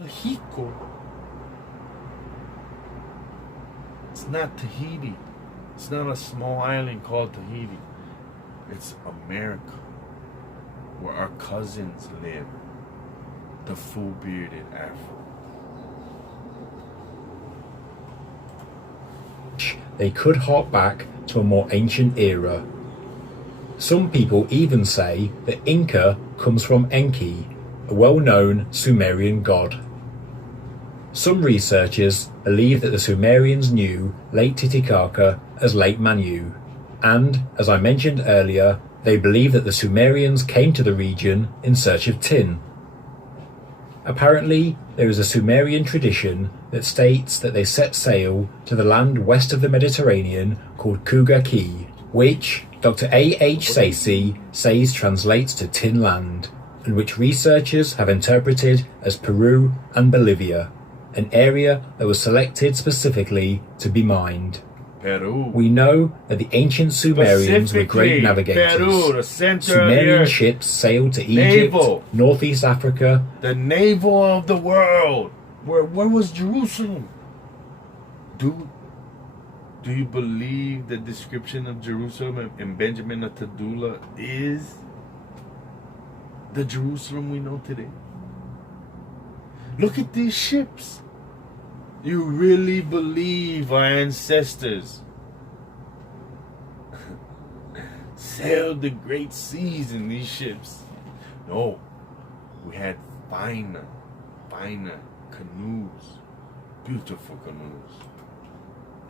Mexico. It's not Tahiti. It's not a small island called Tahiti. It's America, where our cousins live. The full-bearded Afro. They could hark back to a more ancient era. Some people even say that Inca comes from Enki, a well-known Sumerian god. Some researchers believe that the Sumerians knew Lake Titicaca as Lake Manu, and, as I mentioned earlier, they believe that the Sumerians came to the region in search of tin. Apparently, there is a Sumerian tradition that states that they set sail to the land west of the Mediterranean called Kuga Key, which Dr. A.H. Sayce says translates to Tin Land, and which researchers have interpreted as Peru and Bolivia, an area that was selected specifically to be mined. Peru. We know that the ancient Sumerians were great navigators. Peru, the center Sumerian of the ships sailed to Egypt, naval. Northeast Africa. The navel of the world. Where was Jerusalem? Do you believe the description of Jerusalem in Benjamin of Tudela is the Jerusalem we know today? Look at these ships. You really believe our ancestors sailed the great seas in these ships? No, we had finer canoes, beautiful canoes.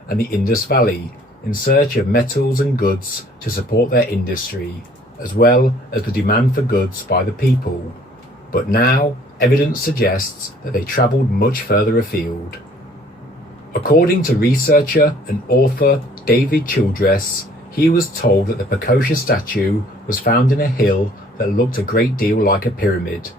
And the Indus Valley, in search of metals and goods to support their industry, as well as the demand for goods by the people. But now, evidence suggests that they travelled much further afield. According to researcher and author David Childress, he was told that the Precocious statue was found in a hill that looked a great deal like a pyramid.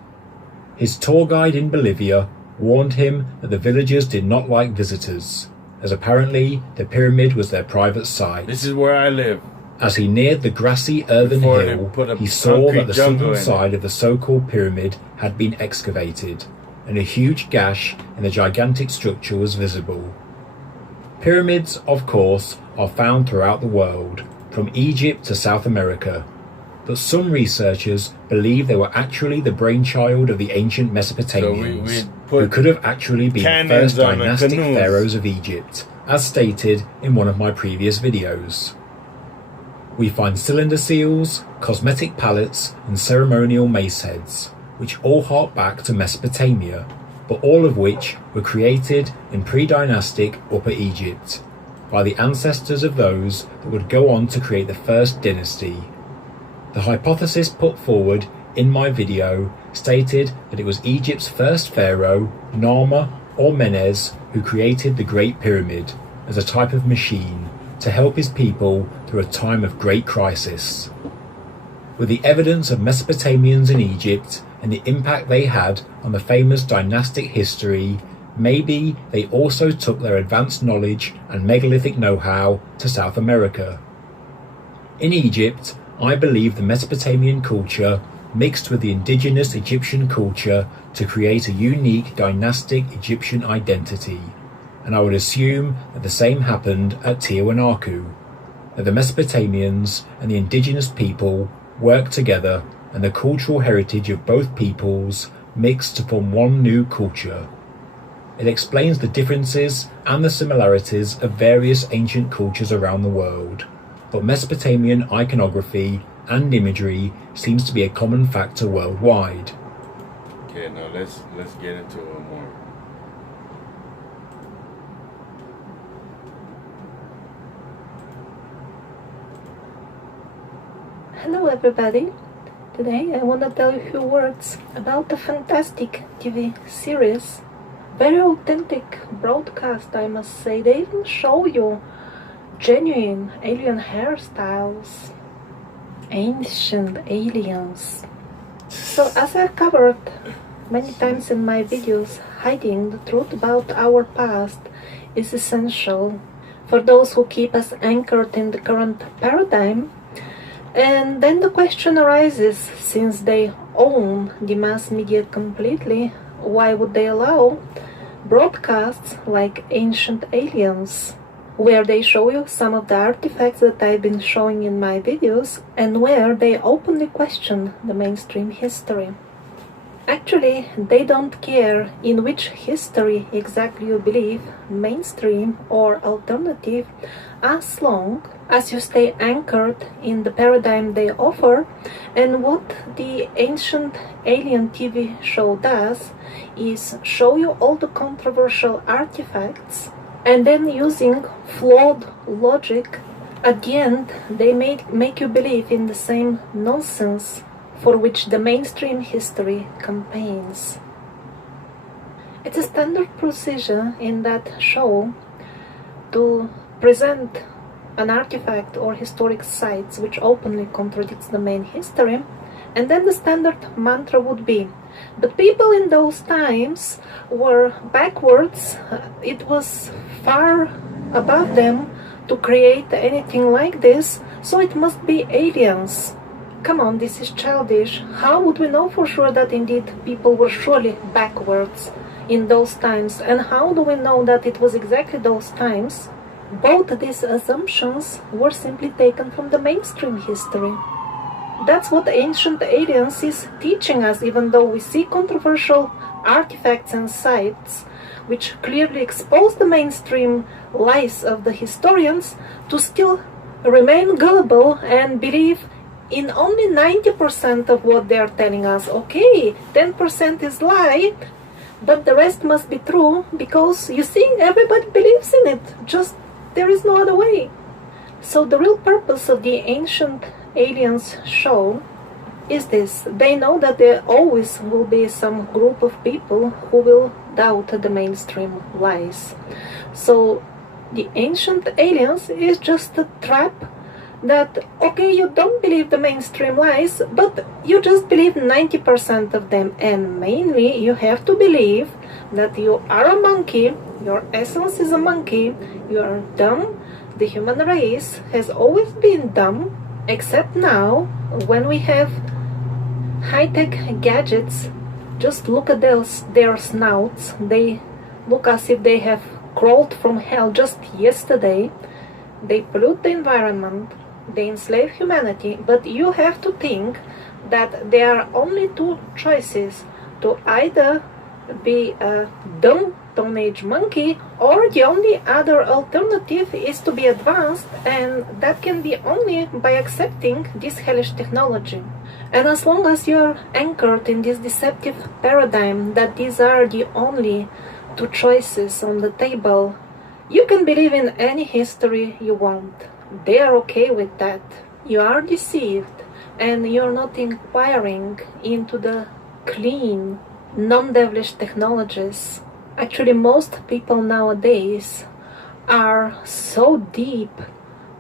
His tour guide in Bolivia warned him that the villagers did not like visitors, as apparently the pyramid was their private site. This is where I live. As he neared the grassy earthen hill, he saw that the southern side of the so-called pyramid had been excavated, and a huge gash in the gigantic structure was visible. Pyramids, of course, are found throughout the world, from Egypt to South America, but some researchers believe they were actually the brainchild of the ancient Mesopotamians, who could have actually been the first dynastic pharaohs of Egypt, as stated in one of my previous videos. We find cylinder seals, cosmetic palettes, and ceremonial mace heads, which all hark back to Mesopotamia, but all of which were created in pre-dynastic Upper Egypt, by the ancestors of those that would go on to create the first dynasty. The hypothesis put forward in my video stated that it was Egypt's first pharaoh, Narmer or Menes, who created the Great Pyramid as a type of machine to help his people through a time of great crisis. With the evidence of Mesopotamians in Egypt and the impact they had on the famous dynastic history, maybe they also took their advanced knowledge and megalithic know-how to South America. In Egypt, I believe the Mesopotamian culture mixed with the indigenous Egyptian culture to create a unique dynastic Egyptian identity, and I would assume that the same happened at Tiwanaku, that the Mesopotamians and the indigenous people worked together and the cultural heritage of both peoples mixed to form one new culture. It explains the differences and the similarities of various ancient cultures around the world, but Mesopotamian iconography and imagery seems to be a common factor worldwide. Okay, now let's get into it more. Hello everybody. Today I want to tell you a few words about a fantastic TV series. Very authentic broadcast, I must say. They even show you genuine alien hairstyles, ancient aliens. So as I covered many times in my videos, hiding the truth about our past is essential for those who keep us anchored in the current paradigm. And then the question arises, since they own the mass media completely, why would they allow broadcasts like Ancient Aliens, where they show you some of the artifacts that I've been showing in my videos and where they openly question the mainstream history. Actually, they don't care in which history exactly you believe, mainstream or alternative, as long as you stay anchored in the paradigm they offer. And what the Ancient Alien TV show does is show you all the controversial artifacts, and then using flawed logic, at the end they make you believe in the same nonsense for which the mainstream history campaigns. It's a standard procedure in that show to present an artifact or historic sites which openly contradicts the main history, and then the standard mantra would be, but people in those times were backwards, it was far above them to create anything like this, so it must be aliens. Come on, this is childish. How would we know for sure that indeed people were surely backwards in those times? And how do we know that it was exactly those times? Both these assumptions were simply taken from the mainstream history. That's what Ancient Aliens is teaching us, even though we see controversial artifacts and sites which clearly expose the mainstream lies of the historians, to still remain gullible and believe in only 90% of what they are telling us. Okay, 10% is lie, but the rest must be true, because you see, everybody believes in it, just there is no other way. So the real purpose of the Ancient Aliens show is this: they know that there always will be some group of people who will doubt the mainstream lies. So the Ancient Aliens is just a trap that, okay, you don't believe the mainstream lies, but you just believe 90% of them, and mainly you have to believe that you are a monkey, your essence is a monkey, you are dumb, the human race has always been dumb, except now, when we have high-tech gadgets. Just look at their snouts, they look as if they have crawled from hell just yesterday. They pollute the environment, they enslave humanity, but you have to think that there are only two choices: to either be a dumb Stone Age monkey, or the only other alternative is to be advanced, and that can be only by accepting this hellish technology. And as long as you're anchored in this deceptive paradigm that these are the only two choices on the table, you can believe in any history you want. They are okay with that. You are deceived, and you're not inquiring into the clean, non-devilish technologies. Actually, most people nowadays are so deep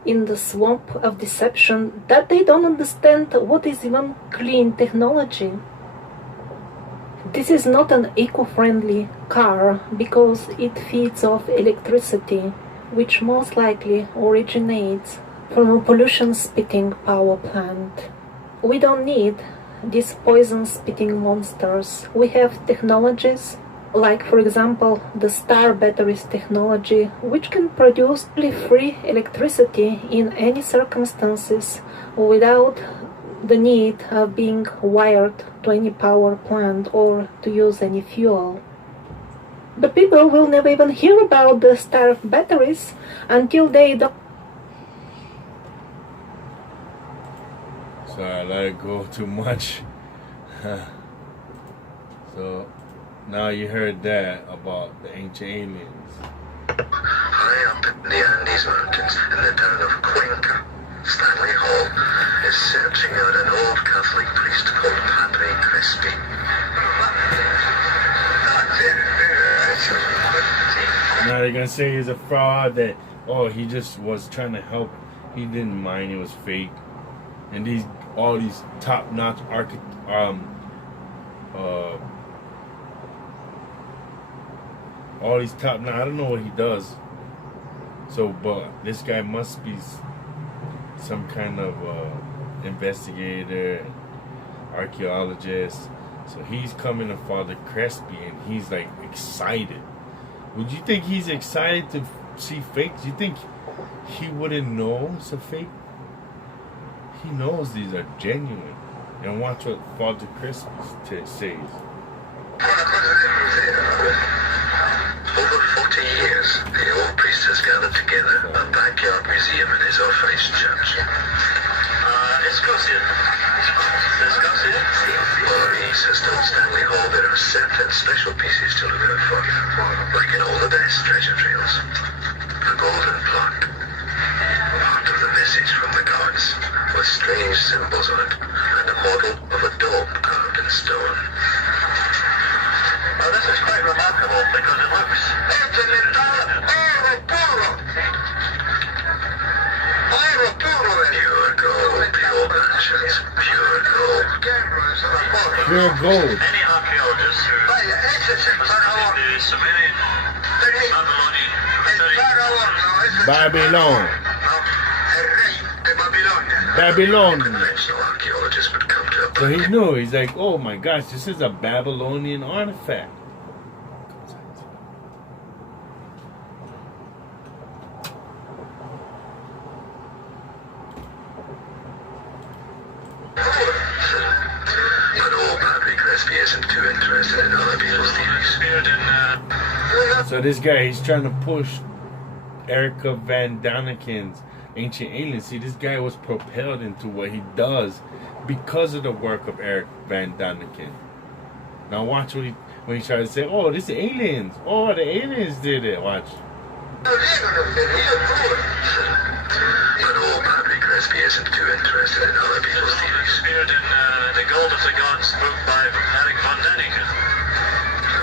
in the swamp of deception that they don't understand what is even clean technology. This is not an eco-friendly car because it feeds off electricity, which most likely originates from a pollution-spitting power plant. We don't need these poison-spitting monsters. We have technologies like, for example, the star batteries technology, which can produce free electricity in any circumstances without the need of being wired to any power plant or to use any fuel. But people will never even hear about the star batteries until they don't. So I let it go too much. So now you heard that about the ancient aliens. High up in the Andes Mountains, in the town of Cuenca, Stanley Hall is searching out an old Catholic priest called Padre Crispy. Now they're gonna say he's a fraud, that, oh, he just was trying to help, he didn't mind, it was fake. And all these top-notch all these top-notch, I don't know what he does. So, but this guy must be some kind of investigator, archaeologist, So he's coming to Father Crespi, and he's like excited. Would you think he's excited to see fakes? You think he wouldn't know it's a fake? He knows these are genuine. And watch what Father Crespi says. Over 40 years, the old priest has gathered together a backyard museum in his orphanage church. Escocia. Maurice has told Stanley Hall there are certain special pieces to look out for, like in all the best treasure trails. A golden plaque, part of the message from the gods, with strange symbols on it, and a model of a dome carved in stone. Well, this is quite remarkable because it looks... Pure gold, the old mansions. Pure gold. Pure gold. Many archaeologists who studied the Sumerian, Babylon. Babylon. Conventional archaeologists would come to a So he knew. He's like, oh my gosh, this is a Babylonian artifact. But old Padre Crespi isn't too interested in other people's theories. So this guy, he's trying to push Erica Van Daniken's Ancient Aliens. See, this guy was propelled into what he does because of the work of Eric Van Daniken. Now watch when he tries to say, oh, this is aliens. Oh, the aliens did it. Watch. But old Padre Crespi isn't too interested in other people's theories. The Gold of the Gods book by Eric Van Daniken.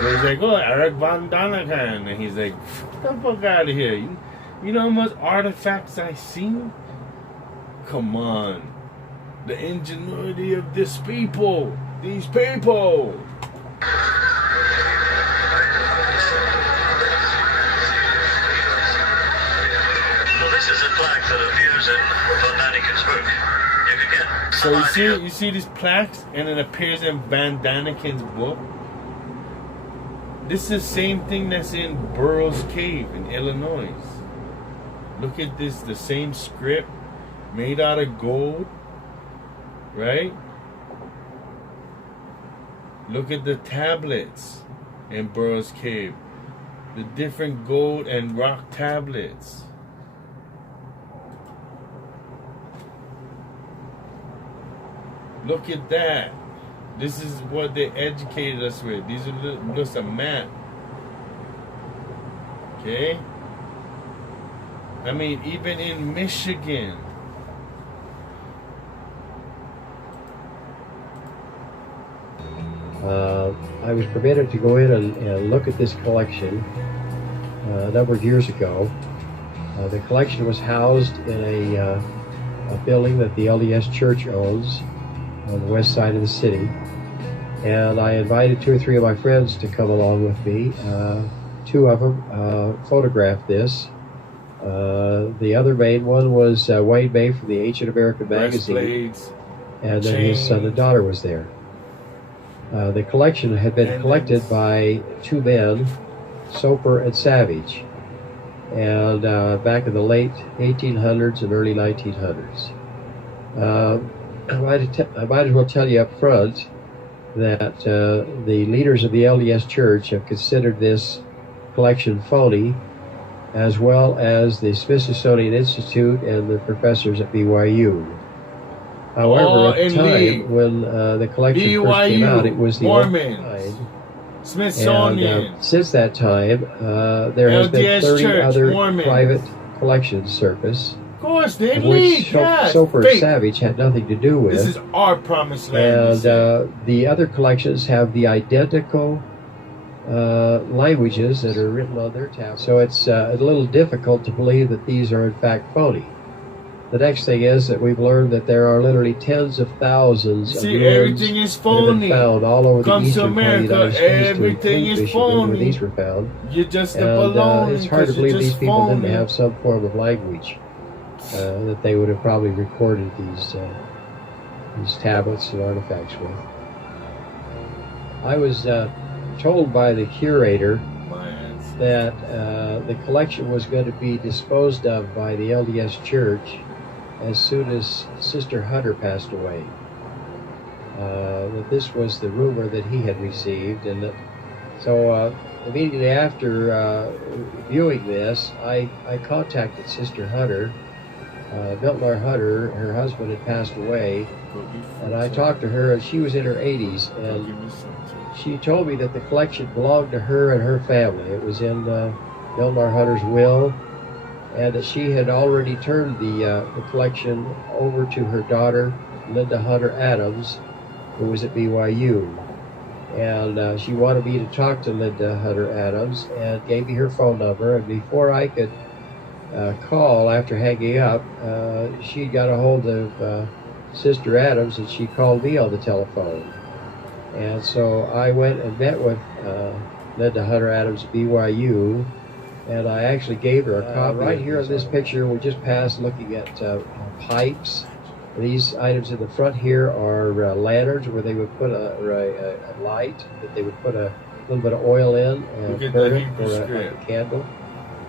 So he's like, oh, Eric Van Daniken. And he's like, get the fuck out of here. You know how much artifacts I've seen? Come on. The ingenuity of these people. These people. Well, this is a plaque that appears in Van Daniken's book. You can get So you see these plaques, and it appears in Van Daniken's book. This is the same thing that's in Burroughs Cave in Illinois. Look at this, the same script made out of gold, right? Look at the tablets in Burroughs Cave, the different gold and rock tablets. Look at that. This is what they educated us with. These are just a map. Okay? I mean, even in Michigan. I was permitted to go in and look at this collection a number of years ago. The collection was housed in a building that the LDS Church owns on the west side of the city. And I invited 2 or 3 of my friends to come along with me. 2 of them photographed this. The other main one was Wayne May from the Ancient American Magazine. And then his son and daughter was there. The collection had been collected by 2 men, Soper and Savage, and back in the late 1800s and early 1900s. I might as well tell you up front that the leaders of the LDS Church have considered this collection phony, as well as the Smithsonian Institute and the professors at BYU. However, at the time when the collection BYU, first came out, it was the Mormons, old Smithsonian. And since that time, there has been 30 Church, other Mormons. private collections surfaced, Of course, they of which leak. Yes, Soper and fake. Savage had nothing to do with. This is our promised land. And the other collections have the identical languages that are written on their tablets. So it's a little difficult to believe that these are in fact phony. The next thing is that we've learned that there are literally tens of thousands of ruins everything is that have phony. been found all over Comes the to eastern part of the America, United States, to everything include is Michigan, where phony. these were found. You're just a And baloney. it's hard to 'cause you're believe these just people didn't phony. have some form of language that they would have probably recorded these tablets and artifacts with. I was told by the curator My answer. that the collection was going to be disposed of by the LDS Church as soon as Sister Hunter passed away. That this was the rumor that he had received, and that, so immediately after viewing this, I contacted Sister Hunter. Milton R. Hunter, her husband, had passed away, and I talked to her, and she was in her 80s, and she told me that the collection belonged to her and her family. It was in Milton R. Hunter's will, and that she had already turned the collection over to her daughter, Linda Hunter Adams, who was at BYU. And she wanted me to talk to Linda Hunter Adams and gave me her phone number. And before I could call after hanging up, she got a hold of Sister Adams, and she called me on the telephone. And so I went and met with Linda Hunter Adams at BYU, and I actually gave her a copy. Right here in this picture, we just passed looking at pipes. These items in the front here are lanterns where they would put a light, that they would put a little bit of oil in and burn it for a candle.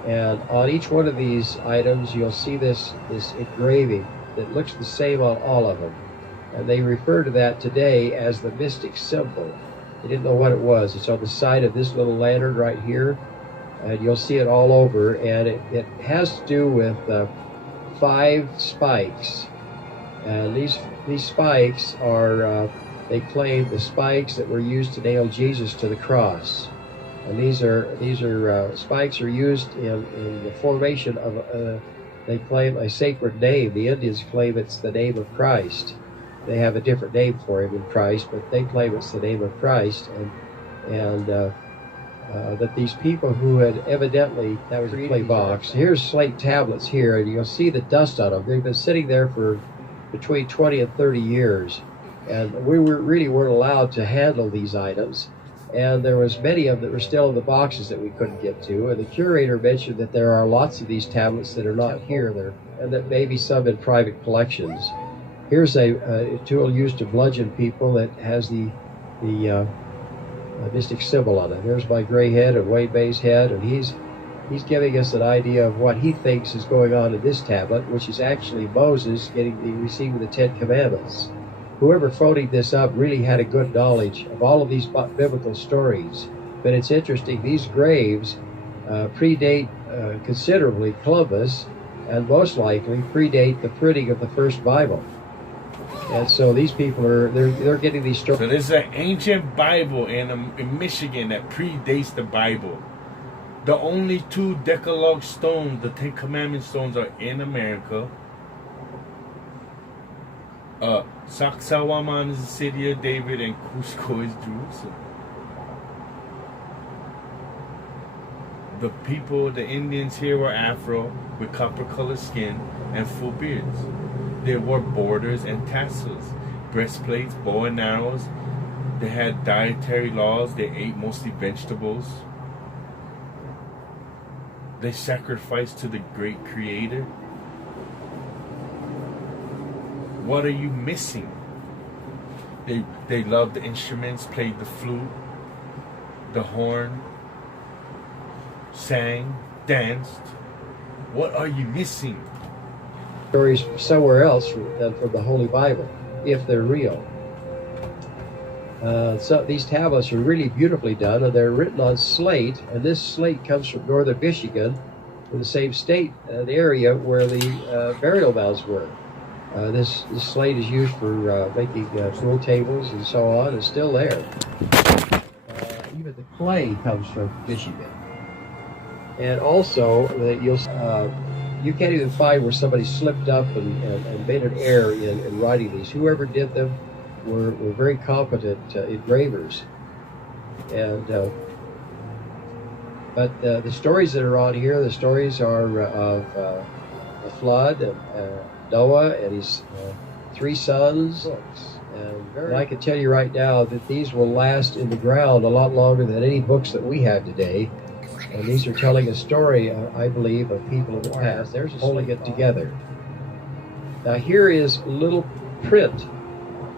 And on each one of these items, you'll see this engraving that looks the same on all of them. And they refer to that today as the mystic symbol. They didn't know what it was. It's on the side of this little lantern right here, and you'll see it all over. And it has to do with 5 spikes. And these spikes are, they claim, the spikes that were used to nail Jesus to the cross. And these spikes are used in the formation of, they claim, a sacred name. The Indians claim it's the name of Christ. They have a different name for him in Christ, but they claim it's the name of Christ. And that these people who had evidently, that was a clay box. Here's slate tablets here, and you'll see the dust on them. They've been sitting there for between 20 and 30 years, and we really weren't allowed to handle these items, and there was many of them that were still in the boxes that we couldn't get to. And the curator mentioned that there are lots of these tablets that are not here there, and that maybe some in private collections. Here's a tool used to bludgeon people that has the mystic symbol on it. There's my gray head and Wayne Bay's head, and he's giving us an idea of what he thinks is going on in this tablet, which is actually Moses receiving the 10 Commandments. Whoever phoned this up really had a good knowledge of all of these biblical stories. But it's interesting, these graves predate considerably Columbus, and most likely predate the printing of the first Bible. And so these people they're getting these stories. So there's an ancient Bible in Michigan that predates the Bible. The only 2 Decalogue stones, the 10 Commandment stones, are in America. Sacsayhuaman is the city of David, and Cusco is Jerusalem. The people, the Indians here, were Afro with copper-colored skin and full beards. They wore borders and tassels, breastplates, bow and arrows. They had dietary laws. They ate mostly vegetables. They sacrificed to the great Creator. What are you missing? They loved the instruments, played the flute, the horn, sang, danced. What are you missing? Stories somewhere else than from the Holy Bible, if they're real. So these tablets are really beautifully done, and they're written on slate, and this slate comes from northern Michigan, in the same state, the area where the burial mounds were. This slate is used for making pool tables and so on. It's still there. Even the clay comes from Michigan. And also, you can't even find where somebody slipped up and made an error in writing these. Whoever did them were very competent engravers. And but the stories that are on here, the stories are of the flood, Noah and his 3 sons. And I can tell you right now that these will last in the ground a lot longer than any books that we have today. And these are telling a story, I believe, of people of the past. There's holding it together. Now here is a little print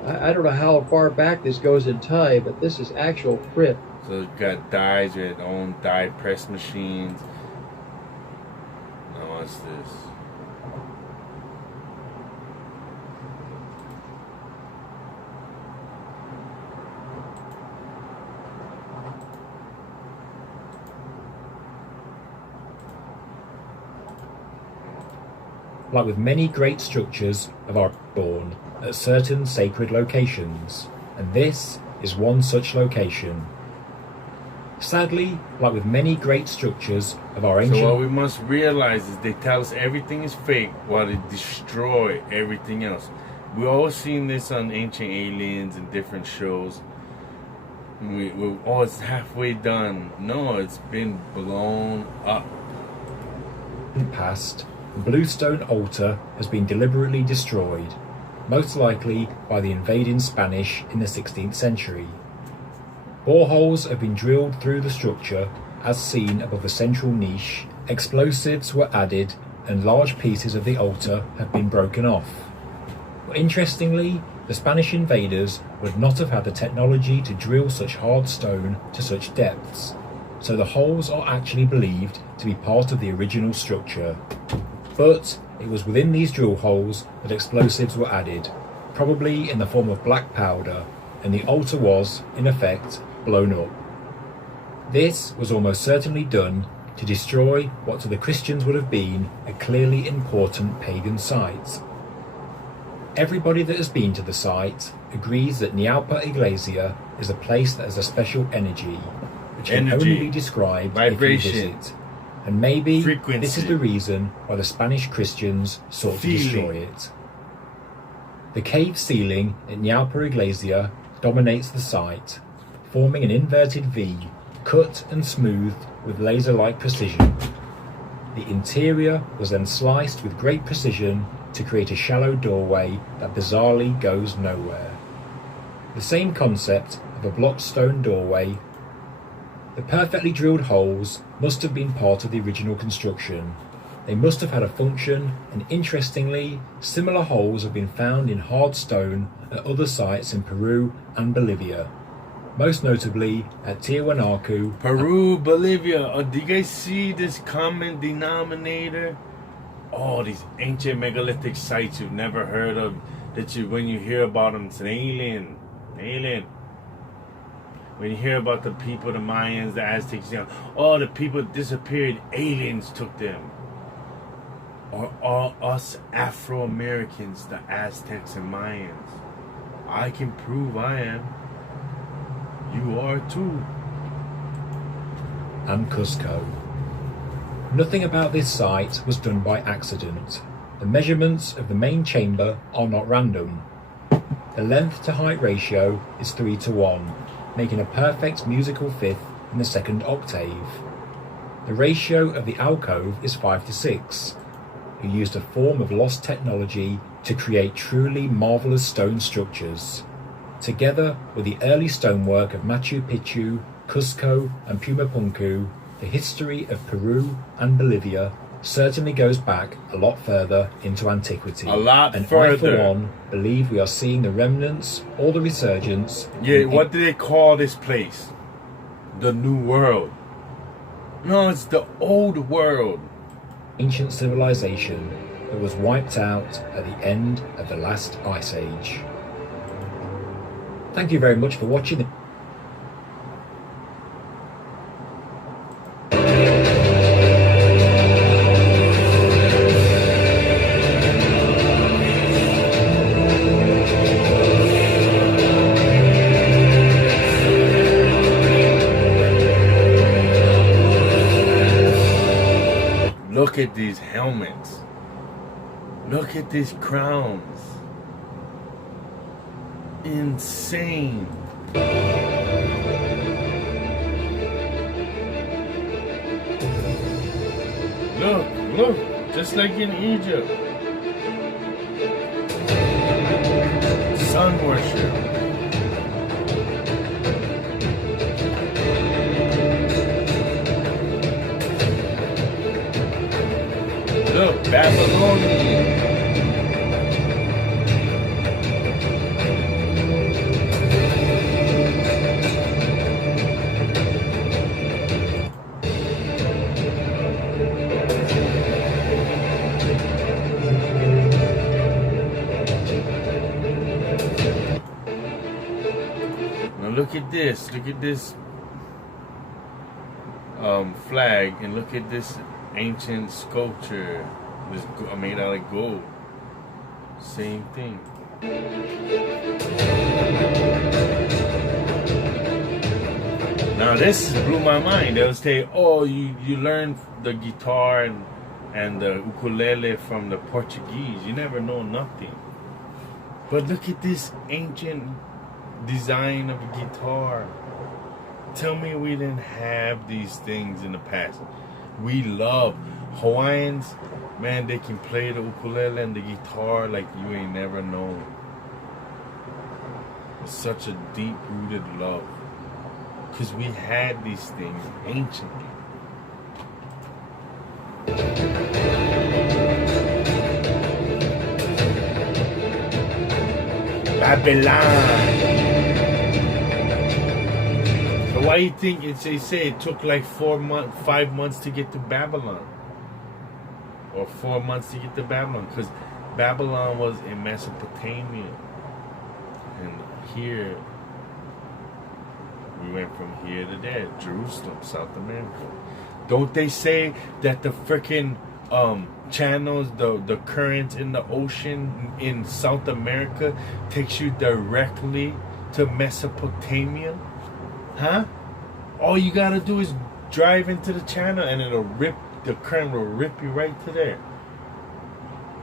I don't know how far back this goes in time, but this is actual print. So it got dyes, we had own dye press machines. Now what's this? Like with many great structures of our born at certain sacred locations, and this is one such location. Sadly, like with many great structures of our ancient... So what we must realize is they tell us everything is fake while they destroy everything else. We've all seen this on Ancient Aliens and different shows. Oh, it's halfway done. No, it's been blown up. Past, the Bluestone altar has been deliberately destroyed, most likely by the invading Spanish in the 16th century. Boreholes have been drilled through the structure, as seen above the central niche, explosives were added, and large pieces of the altar have been broken off. But interestingly, the Spanish invaders would not have had the technology to drill such hard stone to such depths, so the holes are actually believed to be part of the original structure. But it was within these drill holes that explosives were added, probably in the form of black powder, and the altar was, in effect, blown up. This was almost certainly done to destroy what to the Christians would have been a clearly important pagan site. Everybody that has been to the site agrees that Ñaupa Iglesia is a place that has a special energy, which can only be described vibration, if you visit. And maybe frequency. This is the reason why the Spanish Christians sought to destroy it. The cave ceiling at Ñaupa Iglesia dominates the site, forming an inverted V, cut and smoothed with laser-like precision. The interior was then sliced with great precision to create a shallow doorway that bizarrely goes nowhere. The same concept of a blocked stone doorway. The perfectly drilled holes must have been part of the original construction. They must have had a function, and interestingly, similar holes have been found in hard stone at other sites in Peru and Bolivia, most notably at Tiwanaku. Peru, Bolivia. Oh, do you guys see this common denominator? Oh, these ancient megalithic sites you've never heard of, that when you hear about them, it's an alien. When you hear about the people, the Mayans, the Aztecs, the people disappeared, aliens took them. Or all us Afro-Americans, the Aztecs and Mayans. I can prove I am. You are too. And Cusco. Nothing about this site was done by accident. The measurements of the main chamber are not random. The length to height ratio is 3:1, making a perfect musical fifth in the second octave. The ratio of the alcove is 5:6. Who used a form of lost technology to create truly marvellous stone structures. Together with the early stonework of Machu Picchu, Cusco and Pumapunku, the history of Peru and Bolivia certainly goes back a lot further into antiquity. A lot and further. I, for one, believe we are seeing the remnants or the resurgence. Yeah, what do they call this place? The New World. No, it's the Old World. Ancient civilization that was wiped out at the end of the last ice age. Thank you very much for watching. Look at these helmets. Look at these crowns. Insane. Look, just like in Egypt. Sun worship. Look, Babylonian. at this. Look at this flag, and look at this ancient sculpture. This made out of gold. Same thing. Now this blew my mind. They'll say, "Oh, you learned the guitar and the ukulele from the Portuguese. You never know nothing." But look at this ancient design of a guitar. Tell me we didn't have these things in the past. We love Hawaiians, man. They can play the ukulele and the guitar like you ain't never known. It's such a deep-rooted love, because we had these things anciently. Babylon. So why do you think they say it took like 5 months to get to Babylon? Or 4 months to get to Babylon? Because Babylon was in Mesopotamia. And here, we went from here to there. Jerusalem, South America. Don't they say that the freaking channels, the currents in the ocean in South America takes you directly to Mesopotamia? Huh? All you gotta do is drive into the channel and the current will rip you right to there.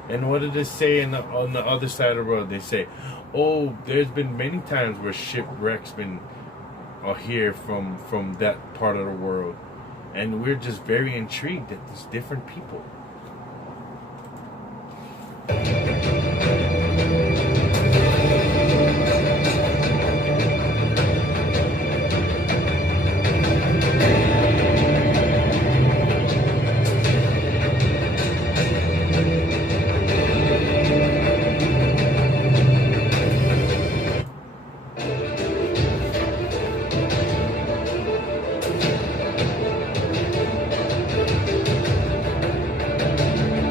And what did it say on the other side of the world? They say, oh, there's been many times where shipwrecks are here from that part of the world. And we're just very intrigued that there's different people.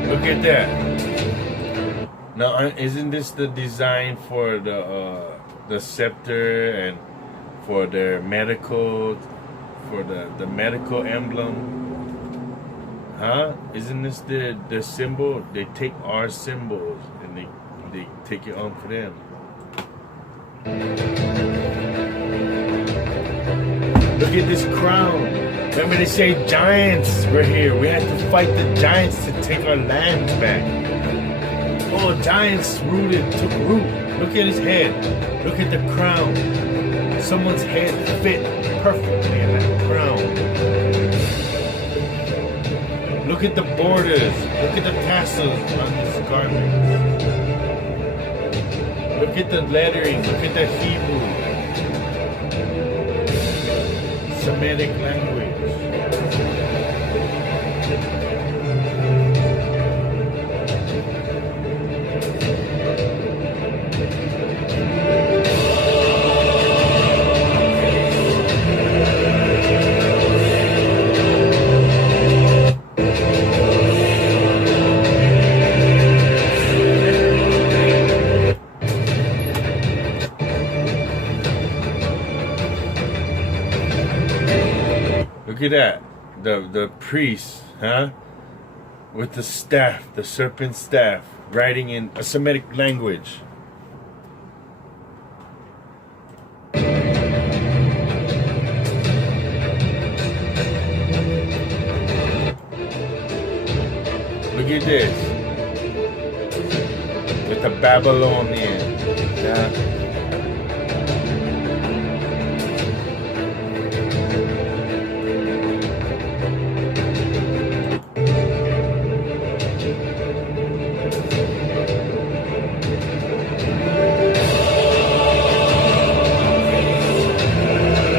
Look at that. Now, isn't this the design for the scepter and for the medical emblem? Huh? Isn't this the symbol? They take our symbols and they take it on for them. Look at this crown. Remember they say giants were here. We had to fight the giants to take our lands back. Oh, giants took root. Look at his head. Look at the crown. Someone's head fit perfectly in that crown. Look at the borders. Look at the tassels on this garment. Look at the lettering. Look at the Hebrew. Semitic language. Look at that, the priest, huh? With the staff, the serpent staff, writing in a Semitic language. Look at this, with the Babylonian, yeah.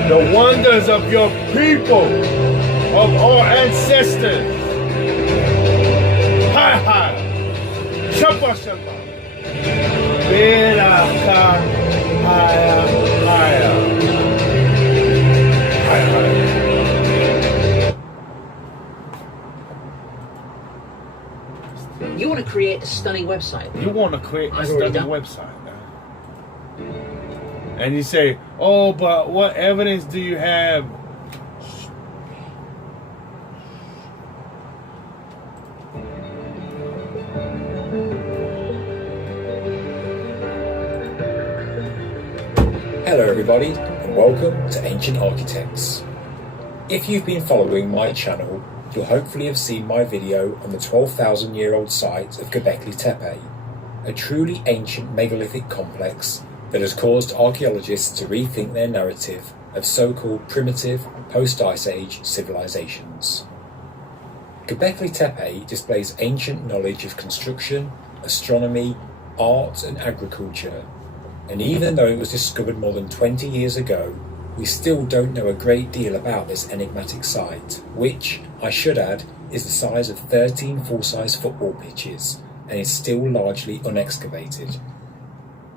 The wonders of your people, of our ancestors. Hi hi, shapa shapa, beraka, haya haya, hi hi. You want to create a stunning website. You want to create a stunning website. And you say, oh, but what evidence do you have? Hello everybody, and welcome to Ancient Architects. If you've been following my channel, you'll hopefully have seen my video on the 12,000-year-old site of Göbekli Tepe, a truly ancient megalithic complex that has caused archaeologists to rethink their narrative of so-called primitive post-Ice Age civilizations. Göbekli Tepe displays ancient knowledge of construction, astronomy, art and agriculture, and even though it was discovered more than 20 years ago, we still don't know a great deal about this enigmatic site, which, I should add, is the size of 13 full-size football pitches and is still largely unexcavated.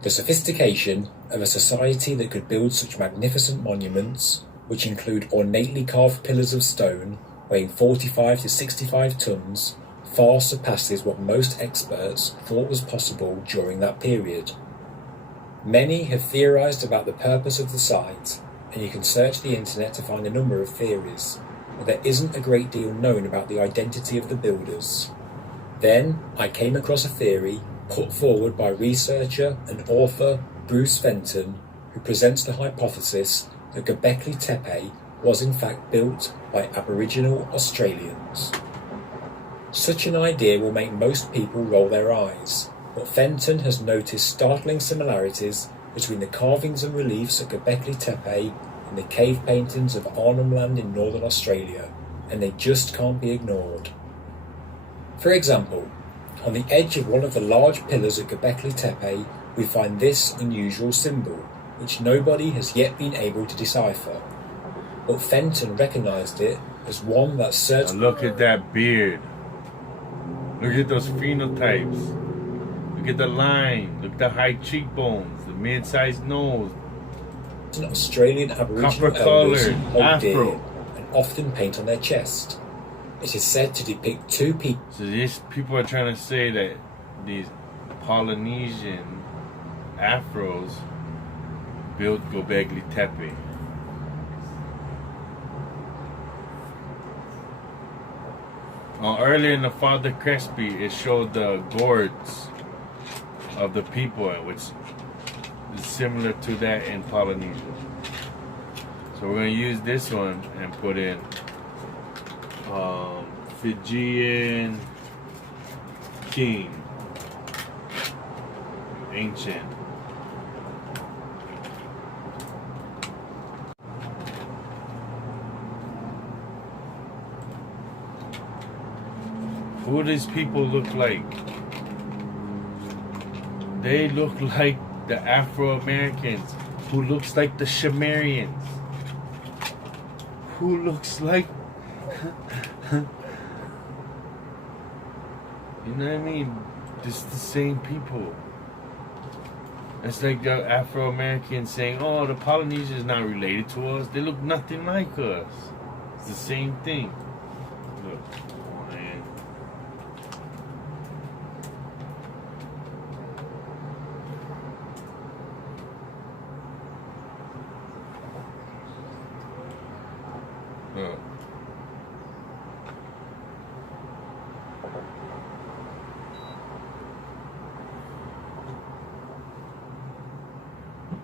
The sophistication of a society that could build such magnificent monuments, which include ornately carved pillars of stone weighing 45 to 65 tons, far surpasses what most experts thought was possible during that period. Many have theorised about the purpose of the site, and you can search the internet to find a number of theories, but there isn't a great deal known about the identity of the builders. Then I came across a theory put forward by researcher and author Bruce Fenton, who presents the hypothesis that Göbekli Tepe was in fact built by Aboriginal Australians. Such an idea will make most people roll their eyes, but Fenton has noticed startling similarities between the carvings and reliefs at Göbekli Tepe and the cave paintings of Arnhem Land in northern Australia, and they just can't be ignored. For example, on the edge of one of the large pillars at Göbekli Tepe, we find this unusual symbol, which nobody has yet been able to decipher. But Fenton recognised it as one that certainly... Look at that beard. Look at those phenotypes. Look at the line. Look at the high cheekbones, the mid-sized nose. An Australian Aboriginal elders hold deer and often paint on their chest. It is said to depict two people. So these people are trying to say that these Polynesian Afros built Göbekli Tepe. Earlier in the Father Crespi, it showed the gourds of the people, which is similar to that in Polynesia. So we're going to use this one and put in Fijian king, ancient. Who do these people look like? They look like the Afro-Americans, who looks like the Sumerians, who looks like you know what I mean? Just the same people. It's like the Afro-Americans saying, oh, the Polynesians is not related to us. They look nothing like us. It's the same thing. Look.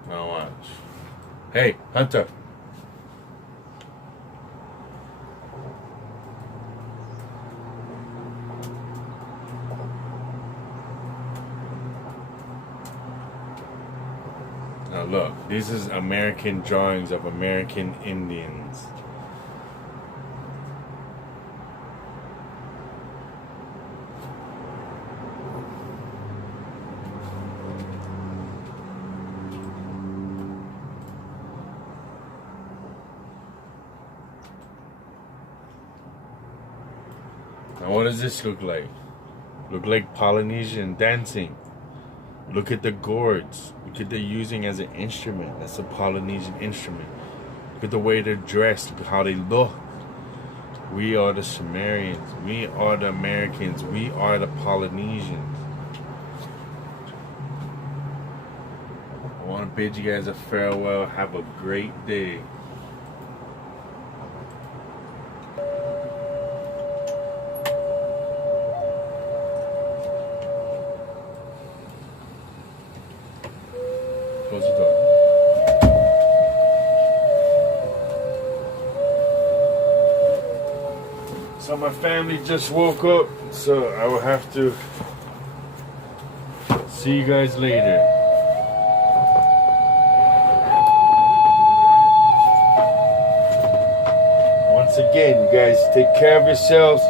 Now watch. Hey, Hunter. Now look, this is American drawings of American Indians. Now what does this look like? Look like Polynesian dancing. Look at the gourds. Look at they're using as an instrument. That's a Polynesian instrument. Look at the way they're dressed. Look at how they look. We are the Sumerians. We are the Americans. We are the Polynesians. I want to bid you guys a farewell. Have a great day. Close the door. So my family just woke up, so I will have to see you guys later. Once again, you guys take care of yourselves.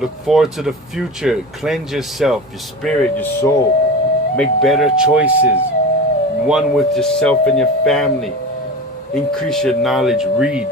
Look forward to the future. Cleanse yourself, your spirit, your soul. Make better choices. One with yourself and your family. Increase your knowledge. Read.